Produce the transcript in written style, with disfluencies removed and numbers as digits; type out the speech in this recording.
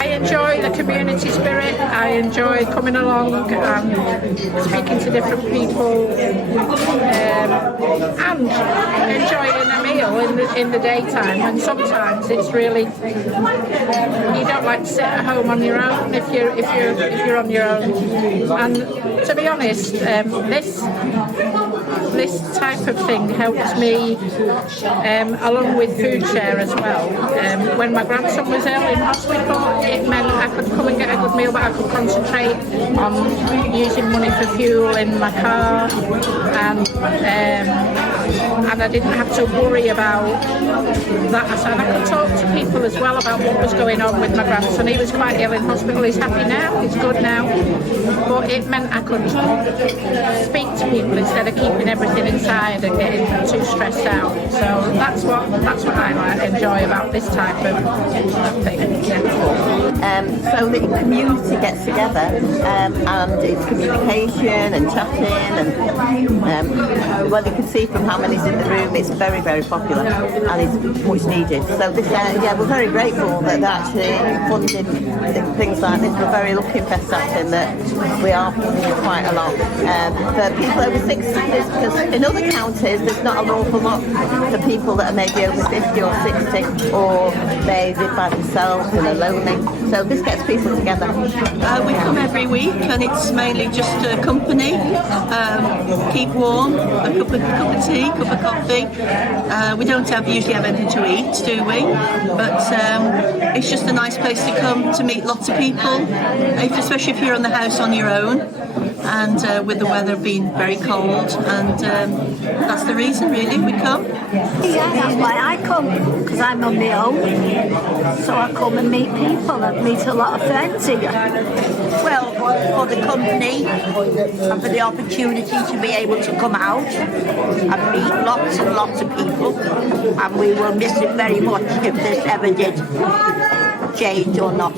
I enjoy the community spirit. I enjoy coming along and speaking to different people, and enjoying a meal in the daytime. And sometimes it's really, you don't like to sit at home on your own if you're on your own. And to be honest, this type of thing helps me, along with food share as well. When my grandson was ill in hospital, it meant I could come and get a good meal, but I could concentrate on using money for fuel in my car, and I didn't have to worry about that. So I could talk to people as well about what was going on with my grandson. He was quite ill in hospital. He's happy now. He's good now. But it meant I could speak to people instead of keeping everything inside and getting too stressed out. So that's what I enjoy about this type of thing. Yeah. So the community gets together, and it's communication and chatting, and well, you can see from how many's in the room, it's very, very popular and it's much needed. So this, we're very grateful that they're actually funding things like this. We're very lucky in Prestatyn that we are funding quite a lot for people over 60, because in other counties there's not an awful lot for people that are maybe over 50 or 60, or they live by themselves and are lonely. So this gets people together. We come every week, and it's mainly just a company, keep warm, a cup of tea, cup of coffee. We don't usually have anything to eat, do we? But it's just a nice place to come to meet lots of people, especially if you're on the house on your own, and with the weather being very cold, and that's the reason really we come. Yeah, that's why I come, because I'm on my own, so I come and meet people and meet a lot of friends here. Well, for the company and for the opportunity to be able to come out and meet lots and lots of people, and we will miss it very much if this ever did change or not.